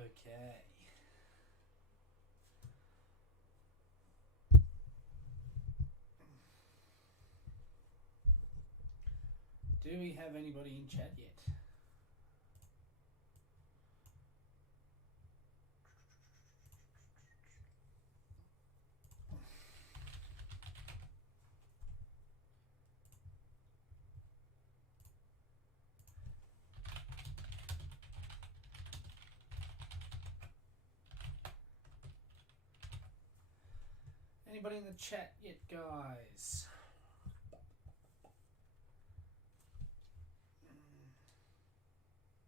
Okay. Do we have anybody in chat yet? Anybody in the chat yet, guys?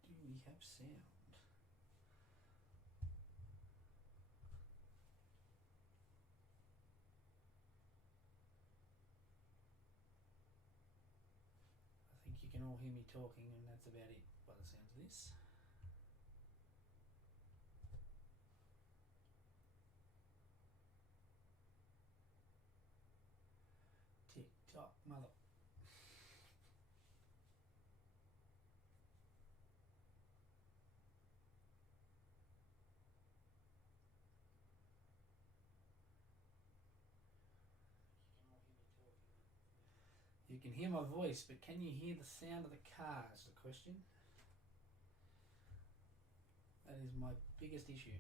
Do we have sound? I think you can all hear me talking, and that's about it by the sounds of this. TikTok, mother. You can hear my voice, but can you hear the sound of the car is the question. That is my biggest issue.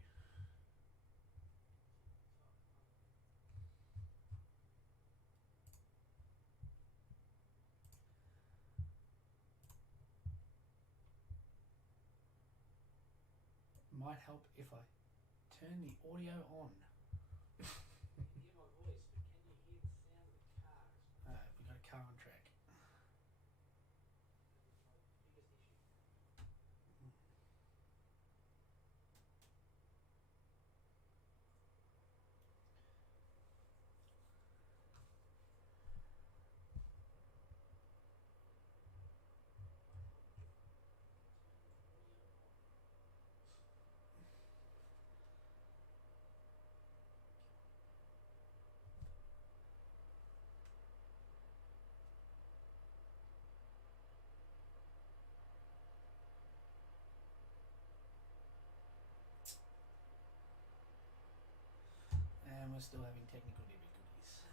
Might help if I turn the audio on. You can hear my voice, but can you hear the sound of the cars? We've got a car on track. That is my biggest issue. And we're still having technical difficulties.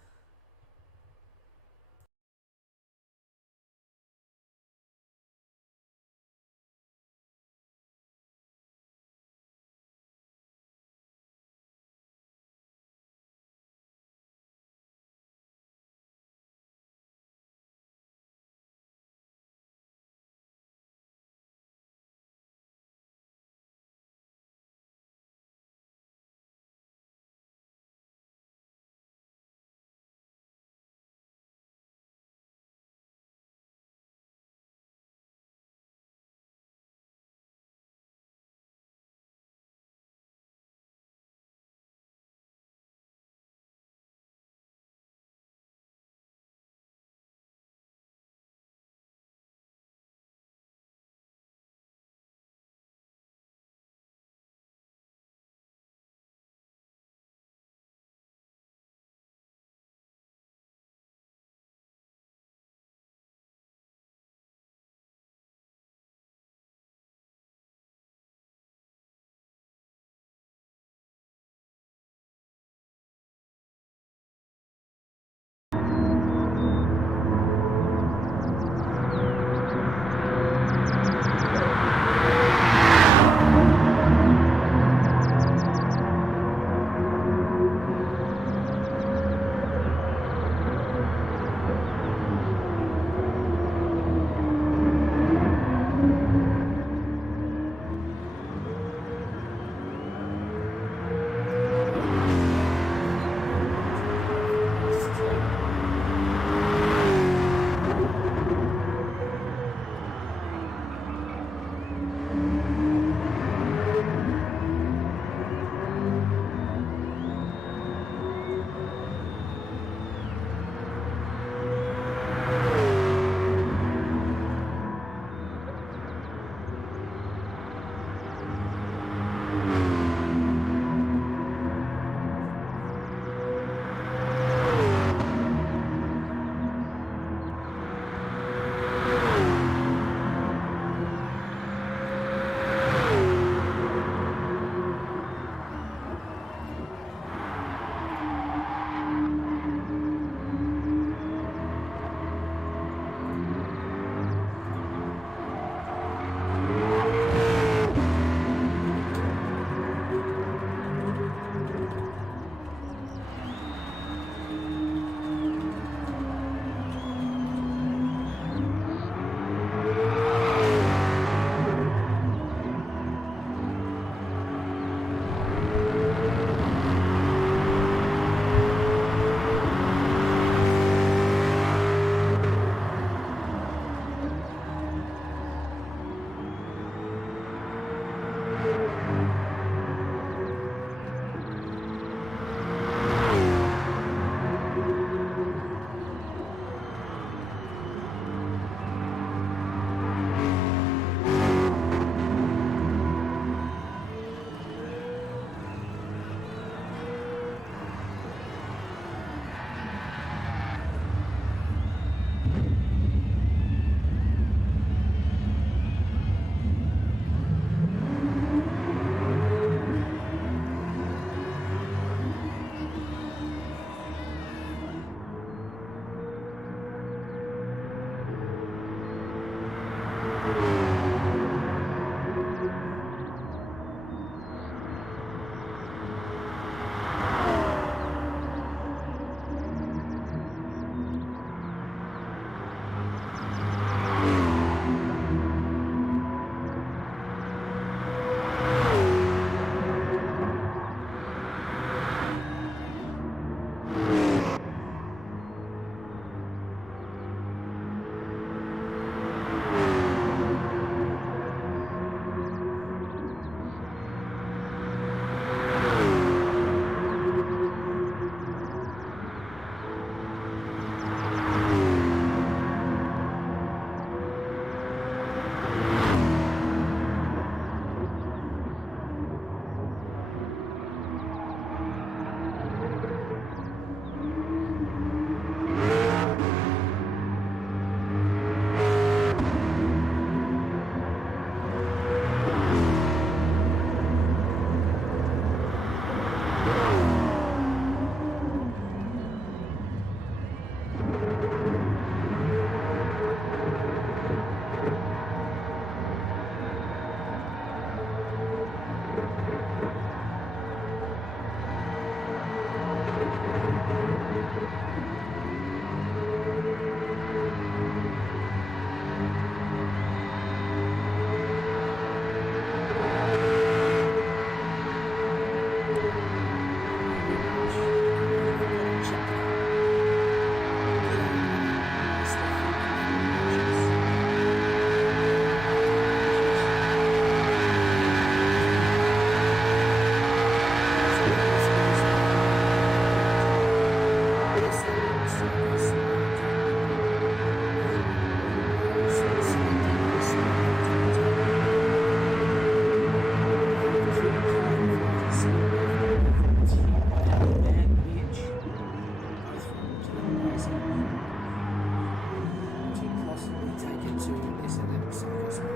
take it to SLM SilverStone.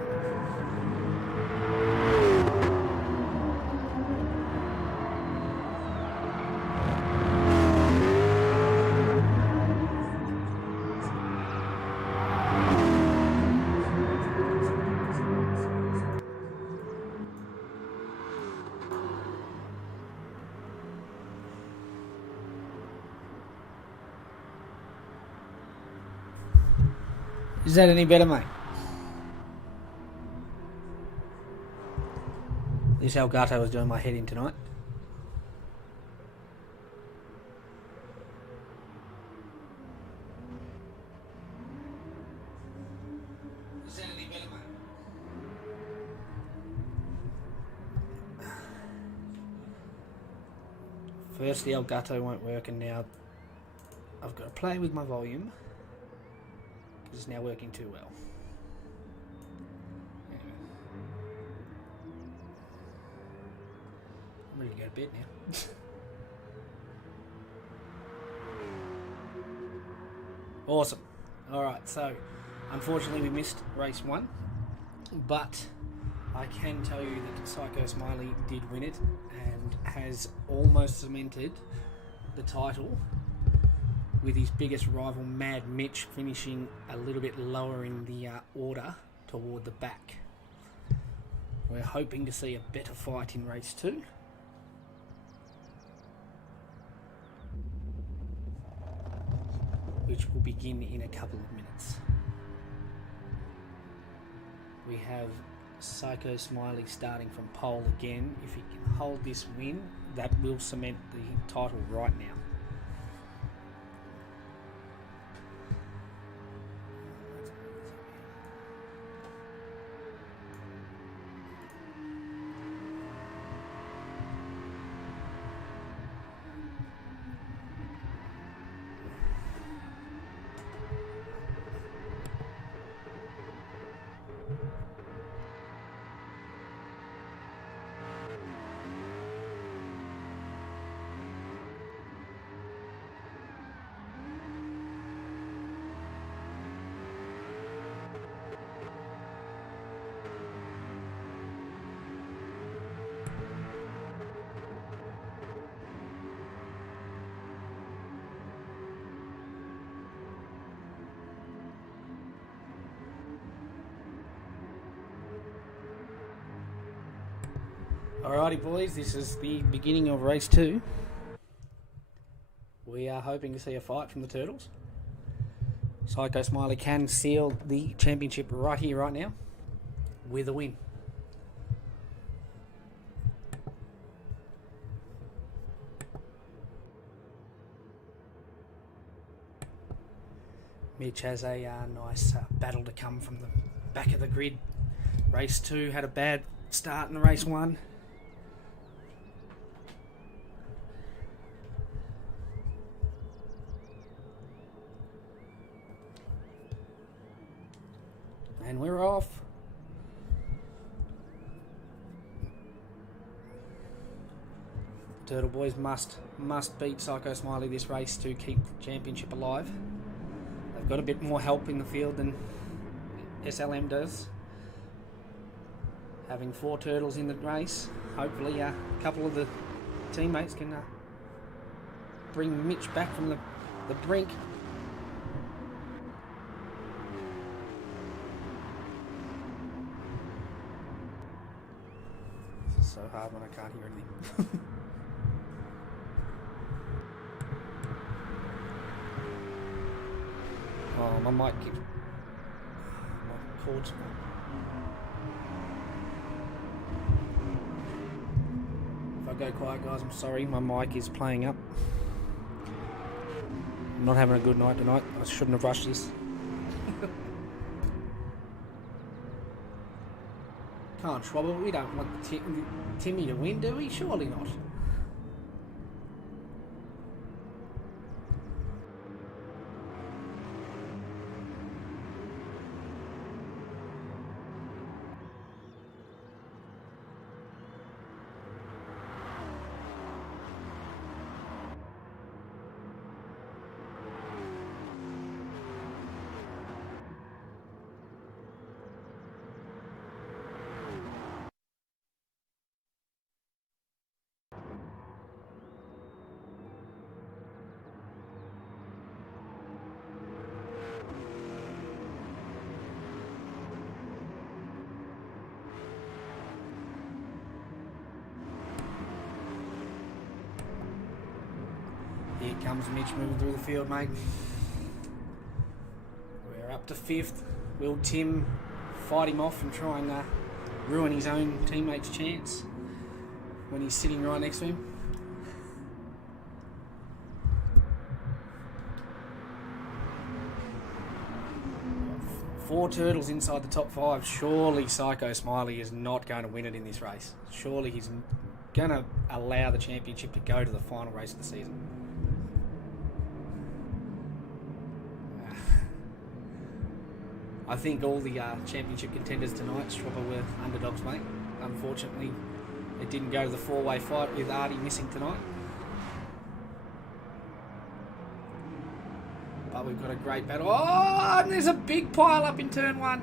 Is that any better, mate? This Elgato was doing my head in tonight. Is that any better, mate? First the Elgato won't work, and now I've got to play with my volume. It's now working too well. Anyway. I'm ready to go to bed now. Awesome. Alright, so unfortunately we missed race 1, but I can tell you that Psycho Smiley did win it and has almost cemented the title, with his biggest rival Mad Mitch finishing a little bit lower in the order toward the back. We're hoping to see a better fight in race 2. Which will begin in a couple of minutes. We have Psycho Smiley starting from pole again. If he can hold this win, that will cement the title right now. Alrighty boys, this is the beginning of race 2. We are hoping to see a fight from the Turtles. Psycho Smiley can seal the championship right here, right now, with a win. Mitch has a nice battle to come from the back of the grid. Race 2 had a bad start in race 1. And we're off. Turtle Boys must beat Psycho Smiley this race to keep the championship alive. They've got a bit more help in the field than SLM does. Having 4 turtles in the race, hopefully a couple of the teammates can bring Mitch back from the brink. This is so hard when I can't hear anything. Oh, my mic keeps... my cords... If I go quiet, guys, I'm sorry. My mic is playing up. I'm not having a good night tonight. I shouldn't have rushed this. Come on, Schwabble. We don't want Timmy to win, do we? Surely not. comes Mitch moving through the field, mate. We're up to 5th. Will Tim fight him off and try and ruin his own teammate's chance when he's sitting right next to him? Four turtles inside the top 5. Surely Psycho Smiley is not going to win it in this race. Surely he's going to allow the championship to go to the final race of the season. I think all the championship contenders tonight, Stropper, were underdogs, mate. Unfortunately, it didn't go to the 4-way fight with Artie missing tonight. But we've got a great battle. Oh, and there's a big pile up in turn 1.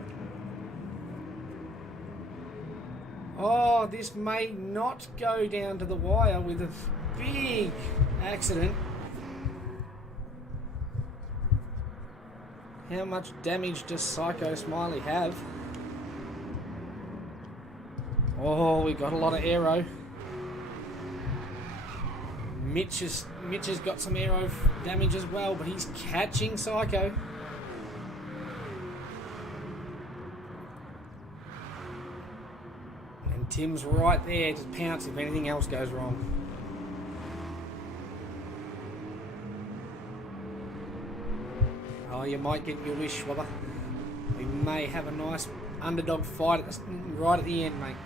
Oh, this may not go down to the wire with a big accident. How much damage does Psycho Smiley have? Oh, we got a lot of aero. Mitch has got some aero damage as well, but he's catching Psycho. And Tim's right there to pounce if anything else goes wrong. Oh, you might get your wish, Swabber. We may have a nice underdog fight right at the end, mate.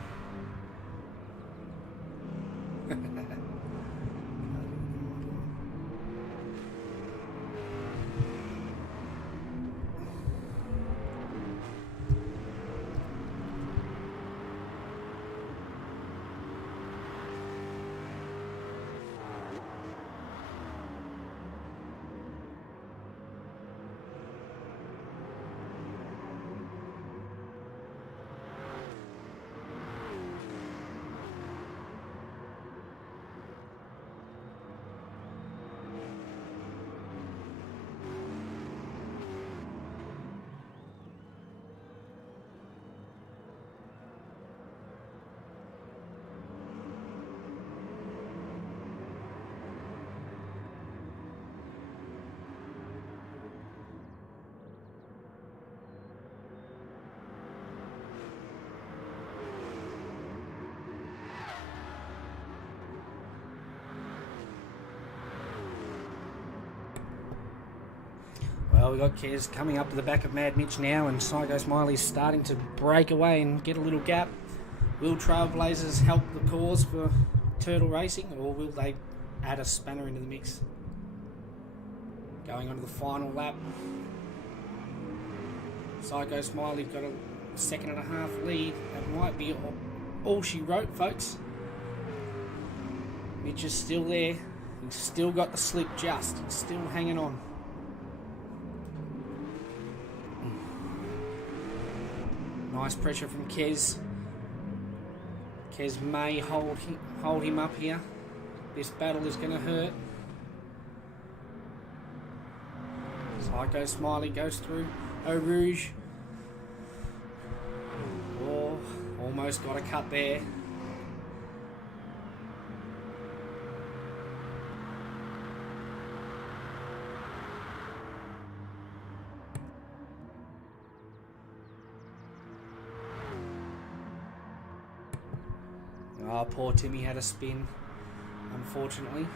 Well, we've got Kez coming up to the back of Mad Mitch now, and Psycho Smiley's starting to break away and get a little gap. Will Trailblazers help the cause for turtle racing, or will they add a spanner into the mix? Going on to the final lap. Psycho Smiley got a 2.5 lead. That might be all she wrote, folks. Mitch is still there. He's still got the slip just. He's still hanging on. Nice pressure from Kez. Kez may hold him up here. This battle is going to hurt. Psycho Smiley goes through Eau Rouge. Oh, almost got a cut there. Oh, poor Timmy had a spin, unfortunately.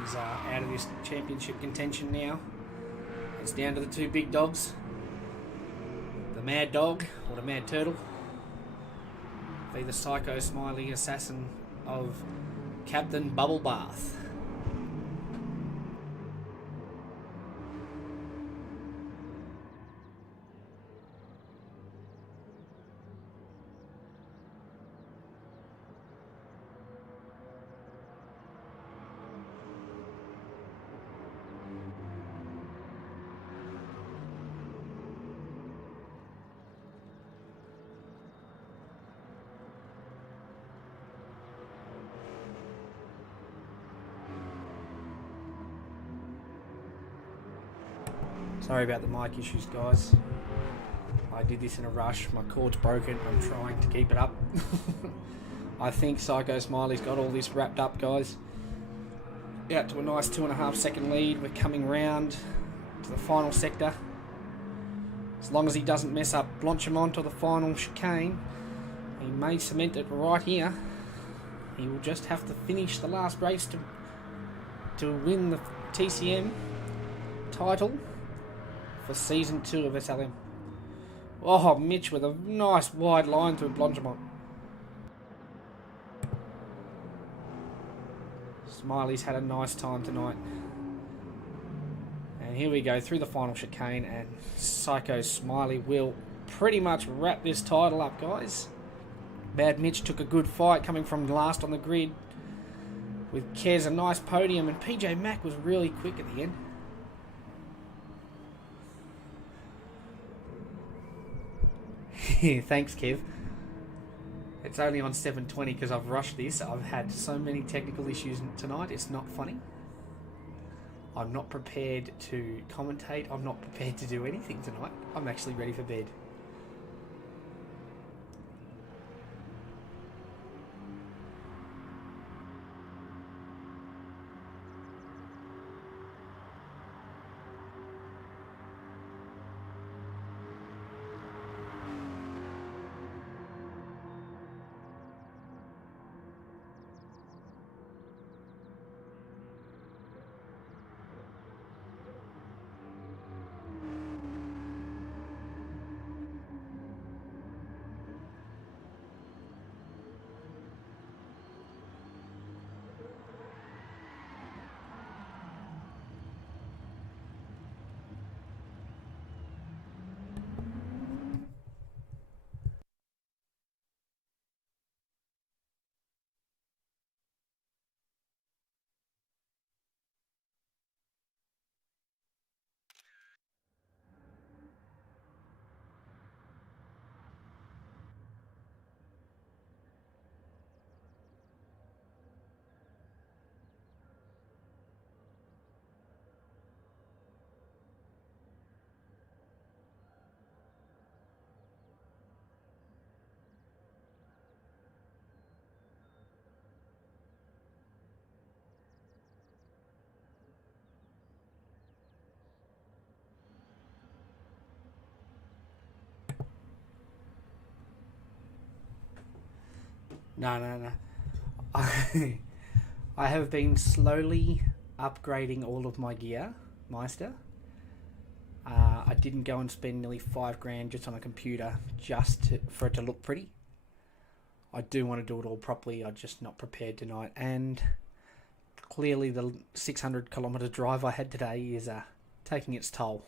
He's out of this championship contention now. It's down to the two big dogs. The Mad Dog, or the Mad Turtle. Be the Psycho Smiley assassin of Captain Bubble Bath. Sorry about the mic issues, guys. I did this in a rush. My cord's broken. I'm trying to keep it up. I think Psycho Smiley's got all this wrapped up, guys. out to a nice 2.5 second lead. We're coming round to the final sector. As long as he doesn't mess up Blanchimont or the final chicane, he may cement it right here. He will just have to finish the last race to win the TCM title for Season 2 of SLM. Oh, Mitch with a nice wide line through Blanchimont. Smiley's had a nice time tonight. And here we go through the final chicane, and Psycho Smiley will pretty much wrap this title up, guys. Bad Mitch took a good fight coming from last on the grid. With Kez a nice podium, and PJ Mack was really quick at the end. Thanks, Kev. It's only on 7:20 because I've rushed this. I've had so many technical issues tonight, it's not funny. I'm not prepared to commentate. I'm not prepared to do anything tonight. I'm actually ready for bed. No. I have been slowly upgrading all of my gear, Meister. I didn't go and spend nearly $5,000 just on a computer for it to look pretty. I do want to do it all properly. I'm just not prepared tonight. And clearly the 600 kilometre drive I had today is taking its toll.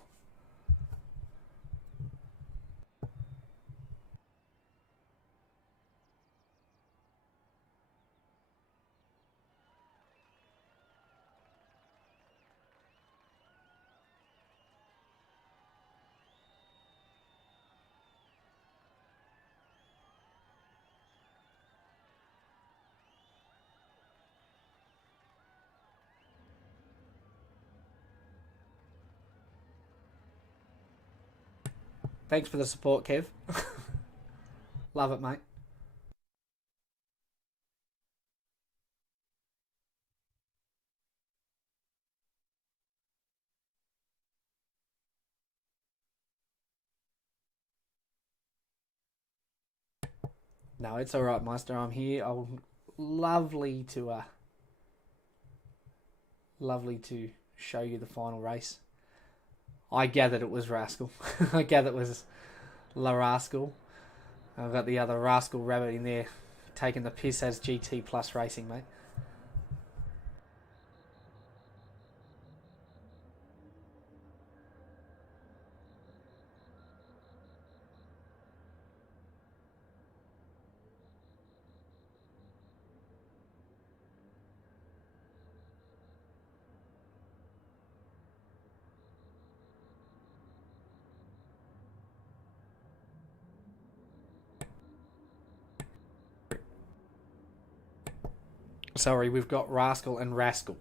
Thanks for the support, Kev. Love it, mate. No, it's alright, Meister. I'm here. Lovely to show you the final race. I gathered it was Rascal. I gathered it was La Rascal. I've got the other Rascal Rabbit in there taking the piss as GT Plus Racing, mate. Sorry, we've got Rascal and Rascal.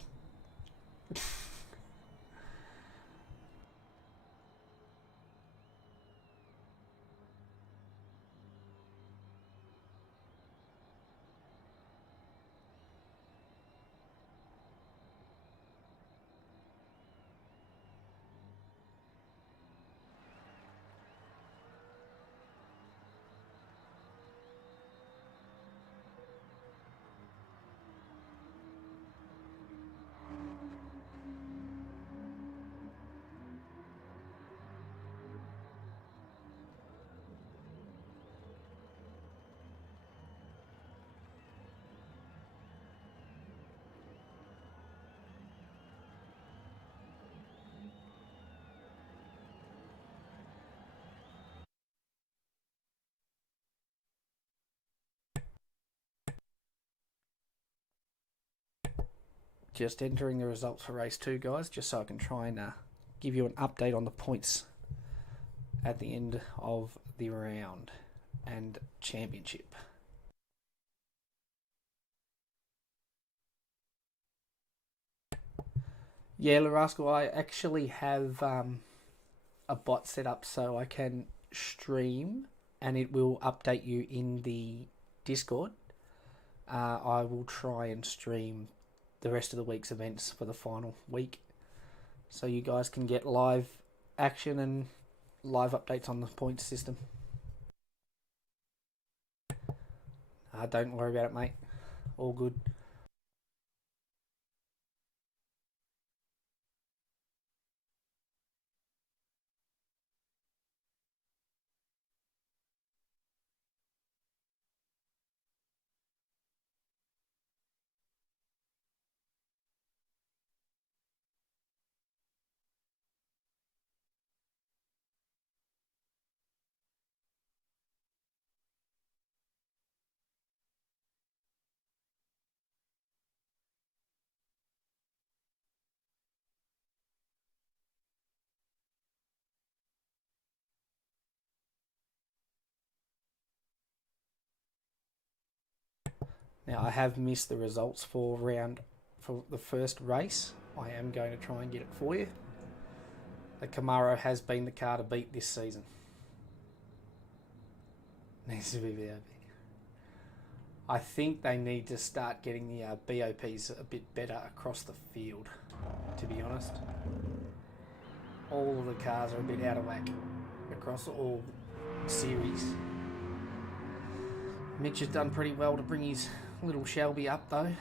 just entering the results for race 2, guys, just so I can try and give you an update on the points at the end of the round and championship. Yeah, Larascal, I actually have a bot set up so I can stream and it will update you in the Discord. I will try and stream the rest of the week's events for the final week so you guys can get live action and live updates on the points system. Don't worry about it, mate. All good. Now, I have missed the results for the first race. I am going to try and get it for you. The Camaro has been the car to beat this season. Needs to be VOP. I think they need to start getting the BOPs a bit better across the field, to be honest. All of the cars are a bit out of whack across all series. Mitch has done pretty well to bring his little Shelby up though.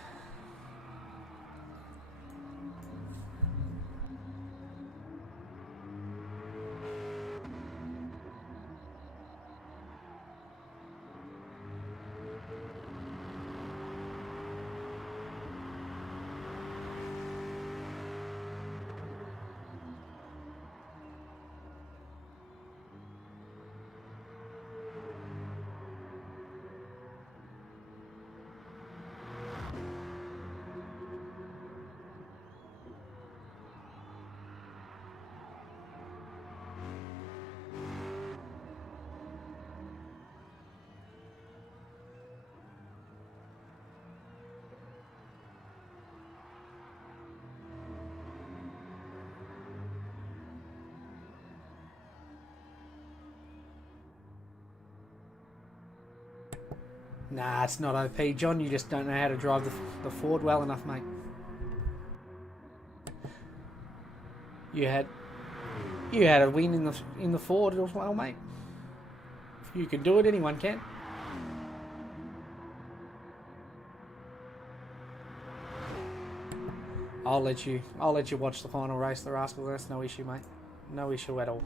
Nah, it's not OP, John. You just don't know how to drive the Ford well enough, mate. You had a win in the Ford as well, mate. If you can do it, anyone can. I'll let you watch the final race, the rascal. That's no issue, mate. No issue at all.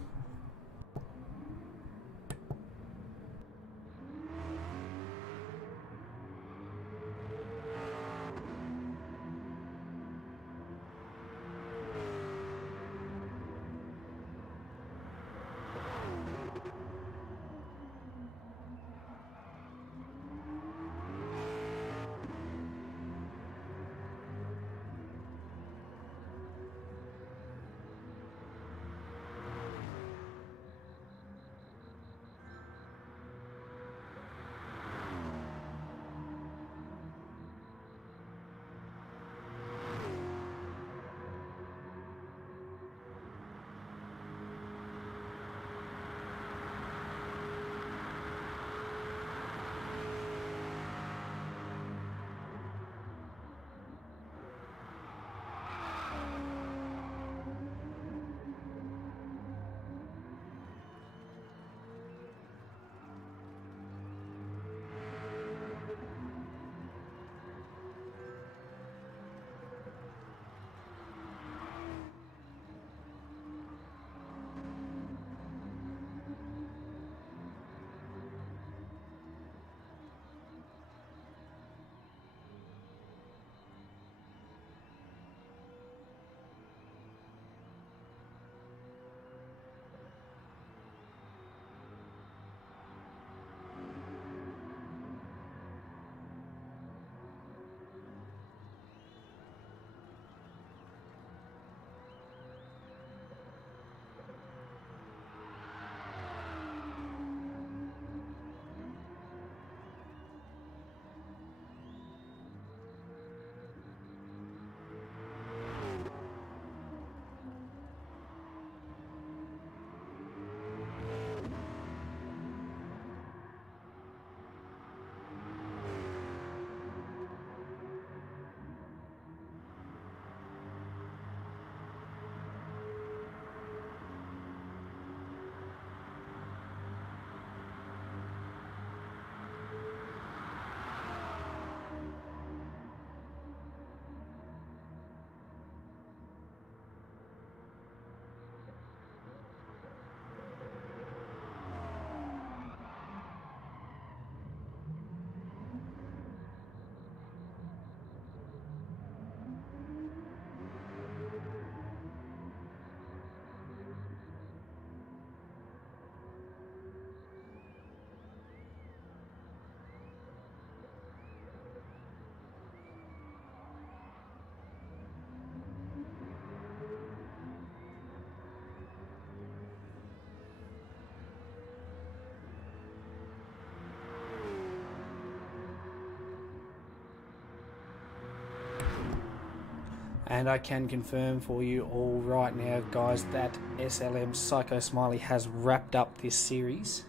And I can confirm for you all right now, guys, that SLM Psycho Smiley has wrapped up this series.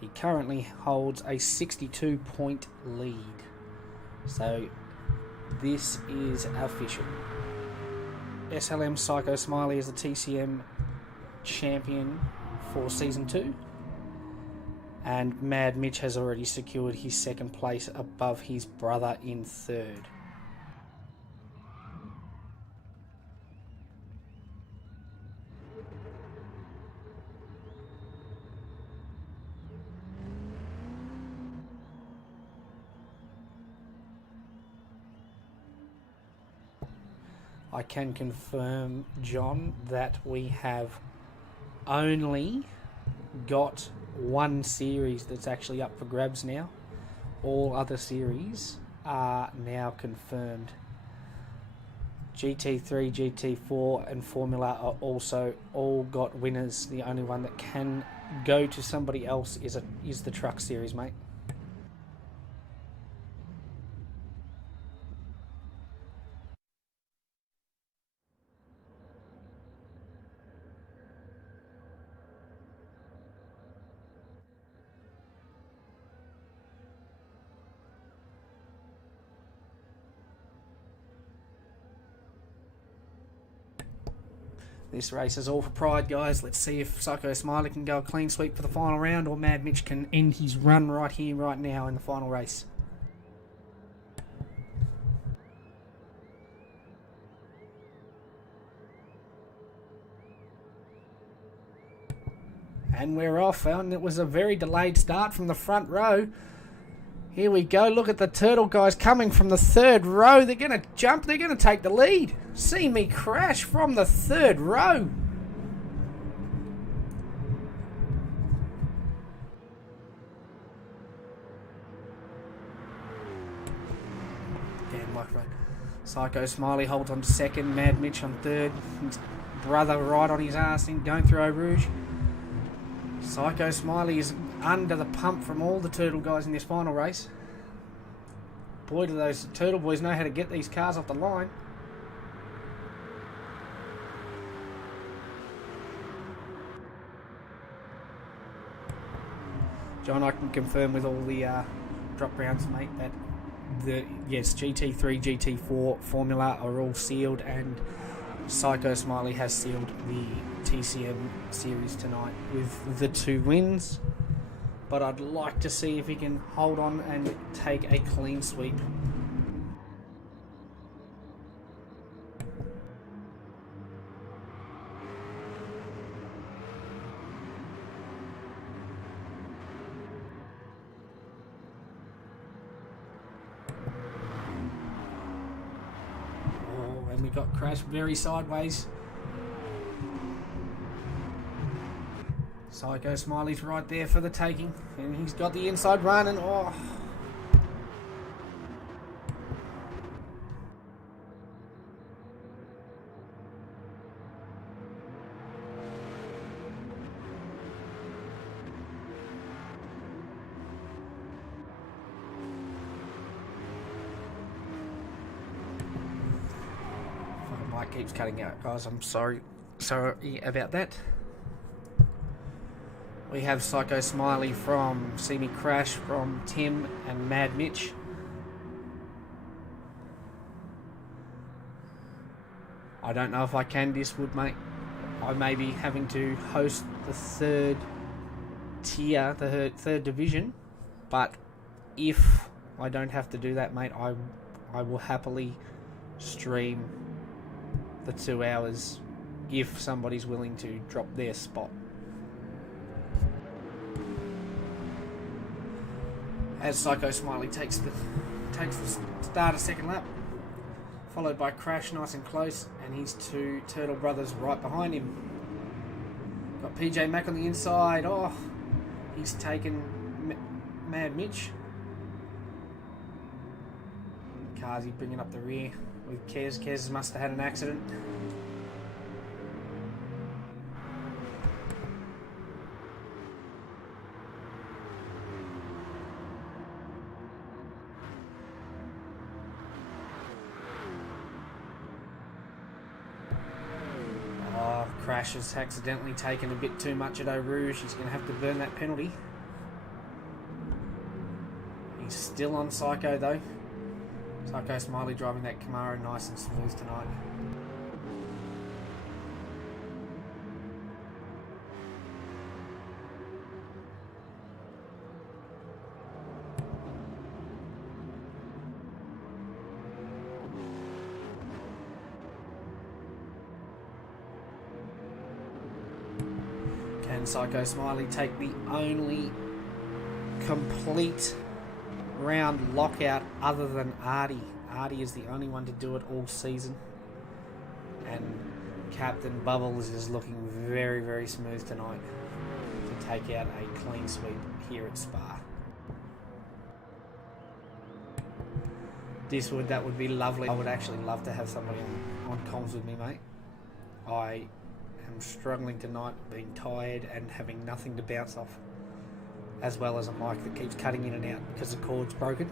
He currently holds a 62-point lead. So this is official. SLM Psycho Smiley is the TCM champion for Season 2. And Mad Mitch has already secured his second place above his brother in third. I can confirm, John, that we have only got one series that's actually up for grabs now. All other series are now confirmed. GT3, GT4 and Formula are also all got winners. The only one that can go to somebody else is the truck series, mate. This race is all for pride, guys. Let's see if Psycho Smiley can go a clean sweep for the final round, or Mad Mitch can end his run right here, right now in the final race. And we're off, and it was a very delayed start from the front row. Here we go. Look at the Turtle guys coming from the third row. They're going to jump. They're going to take the lead. See me crash from the third row. Damn microphone. Psycho Smiley holds on to second. Mad Mitch on third. His brother right on his ass going through Eau Rouge. Psycho Smiley is under the pump from all the Turtle guys in this final race. Boy, do those Turtle boys know how to get these cars off the line. John, I can confirm with all the drop rounds, mate, that yes, GT3, GT4 Formula are all sealed, and Psycho Smiley has sealed the TCM series tonight with the 2 wins. But I'd like to see if he can hold on and take a clean sweep. Oh, and we got crashed very sideways. Psycho Smiley's right there for the taking, and he's got the inside run, and oh. Fucking mic keeps cutting out, guys. I'm sorry about that. We have Psycho Smiley from See Me Crash, from Tim and Mad Mitch. I don't know if I can Diswood, mate. I may be having to host the third tier, the third division. But if I don't have to do that, mate, I will happily stream the 2 hours if somebody's willing to drop their spot. As Psycho Smiley takes the start of second lap, followed by Crash nice and close, and his 2 Turtle brothers right behind him. Got PJ Mac on the inside. Oh, he's taken Mad Mitch. Kazi bringing up the rear with Kez. Kez must have had an accident. Crash has accidentally taken a bit too much at Eau Rouge. He's going to have to burn that penalty. He's still on Psycho though. Psycho Smiley driving that Camaro nice and smooth tonight. Can Psycho Smiley take the only complete round lockout other than Artie? Artie is the only one to do it all season. And Captain Bubbles is looking very, very smooth tonight to take out a clean sweep here at Spa. That would be lovely. I would actually love to have somebody on comms with me, mate. I am struggling tonight, being tired and having nothing to bounce off, as well as a mic that keeps cutting in and out because the cord's broken.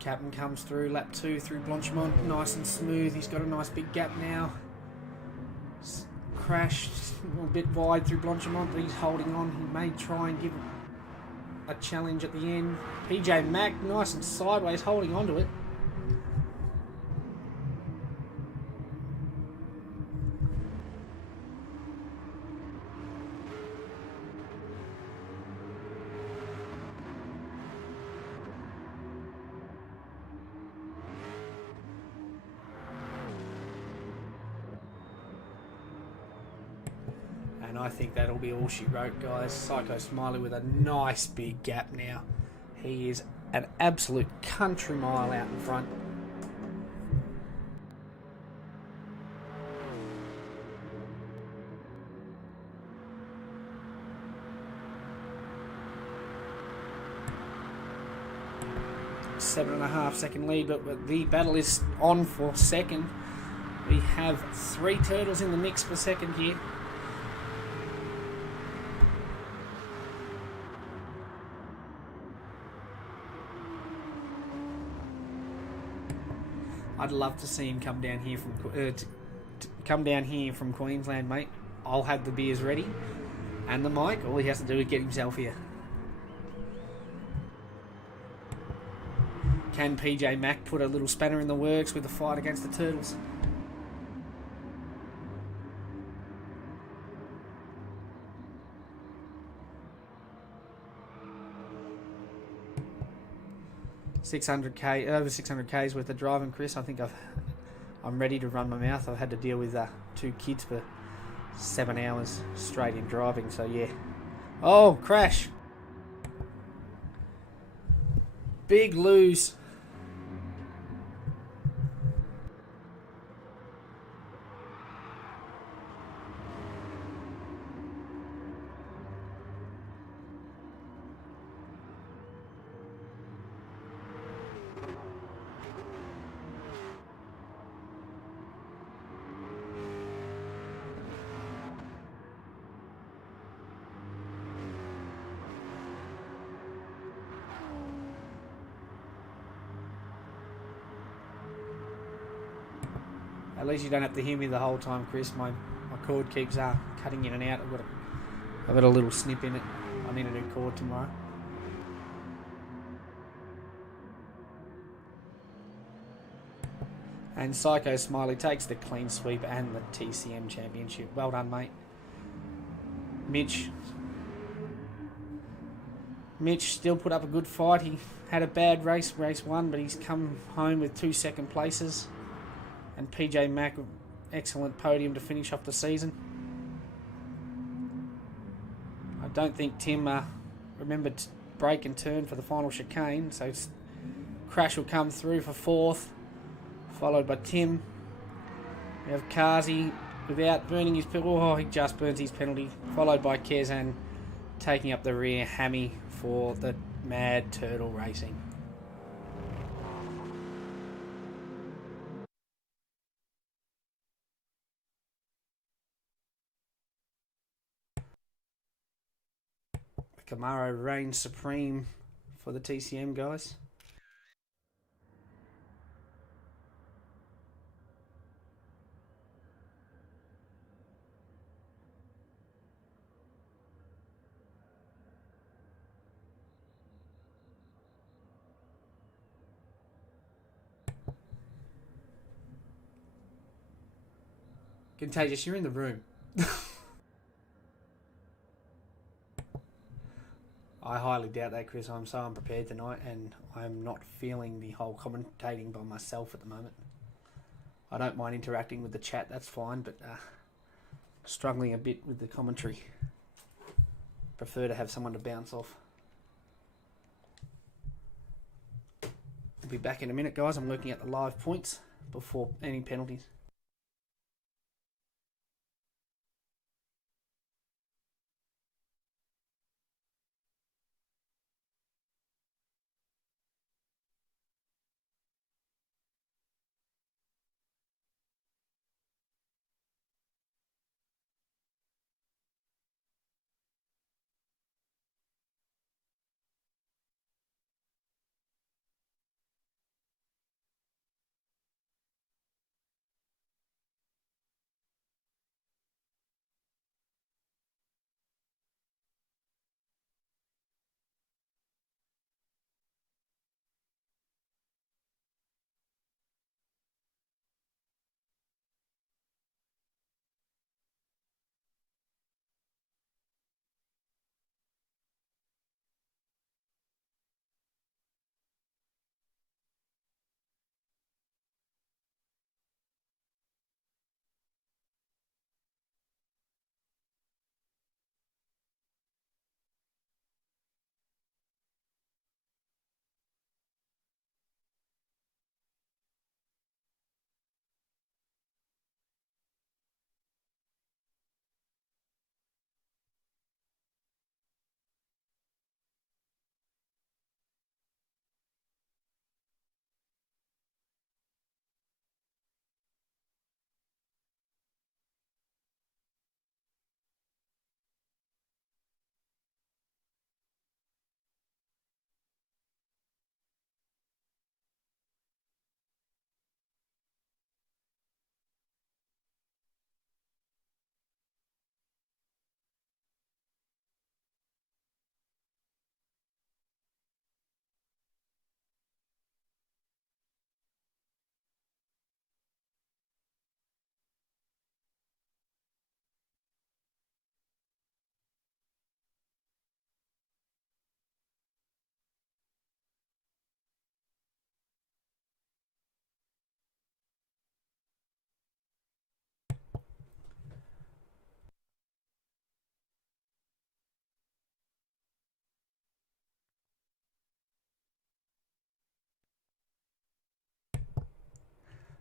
Captain comes through lap 2 through Blanchimont, nice and smooth. He's got a nice big gap now. Crashed a bit wide through Blanchimont, but he's holding on. He may try and give a challenge at the end. PJ Mack, nice and sideways, holding on to it. And I think that'll be all she wrote, guys. Psycho Smiley with a nice big gap now. He is an absolute country mile out in front. .5 second lead, but the battle is on for second. We have 3 turtles in the mix for second here. I'd love to see him come down here from Queensland, mate. I'll have the beers ready and the mic. All he has to do is get himself here. Can PJ Mack put a little spanner in the works with the fight against the Turtles? Over 600 Ks worth of driving, Chris. I think I'm ready to run my mouth. I've had to deal with 2 kids for 7 hours straight in driving, so yeah. Oh, crash. Big lose. At least you don't have to hear me the whole time, Chris. My cord keeps cutting in and out. I've got a little snip in it. I need a new cord tomorrow. And Psycho Smiley takes the clean sweep and the TCM championship. Well done, mate. Mitch still put up a good fight. He had a bad race 1, but he's come home with 2 second places. And PJ Mack, excellent podium to finish off the season. I don't think Tim remembered to brake and turn for the final chicane, so Crash will come through for 4th, followed by Tim. We have Kazi without burning his penalty. Oh, he just burns his penalty, followed by Kezan taking up the rear hammy for the Mad Turtle Racing. Camaro reigns supreme for the TCM guys. Contagious, you're in the room. I highly doubt that, Chris. I'm so unprepared tonight, and I'm not feeling the whole commentating by myself at the moment. I don't mind interacting with the chat, that's fine, but struggling a bit with the commentary. Prefer to have someone to bounce off. I'll be back in a minute, guys. I'm working out the live points before any penalties.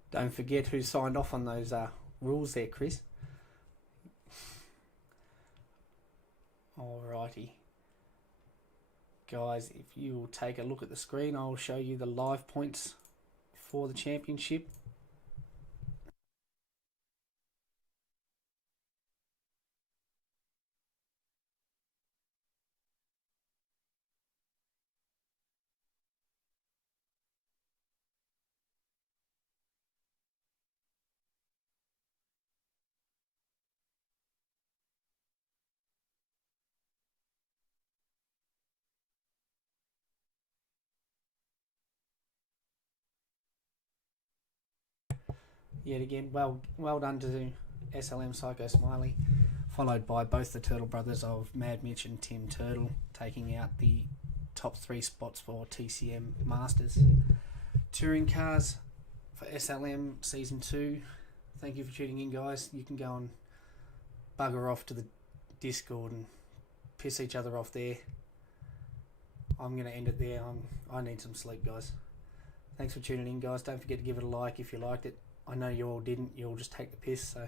Don't forget who signed off on those rules there, Chris. Alrighty. Guys, if you will take a look at the screen, I'll show you the live points for the championship. Yet again, well done to SLM Psycho Smiley, followed by both the Turtle brothers of Mad Mitch and Tim Turtle, taking out the top 3 spots for TCM Masters. Touring cars for SLM Season 2. Thank you for tuning in, guys. You can go and bugger off to the Discord and piss each other off there. I'm going to end it there. I need some sleep, guys. Thanks for tuning in, guys. Don't forget to give it a like if you liked it. I know you all didn't. You all just take the piss. So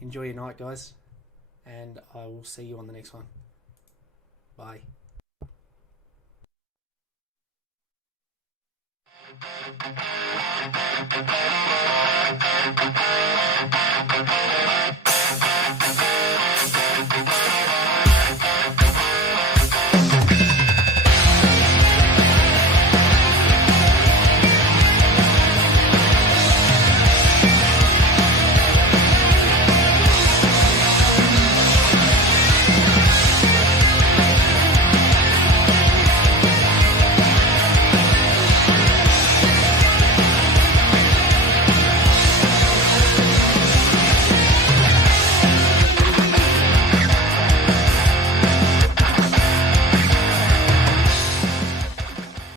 enjoy your night, guys. And I will see you on the next one. Bye.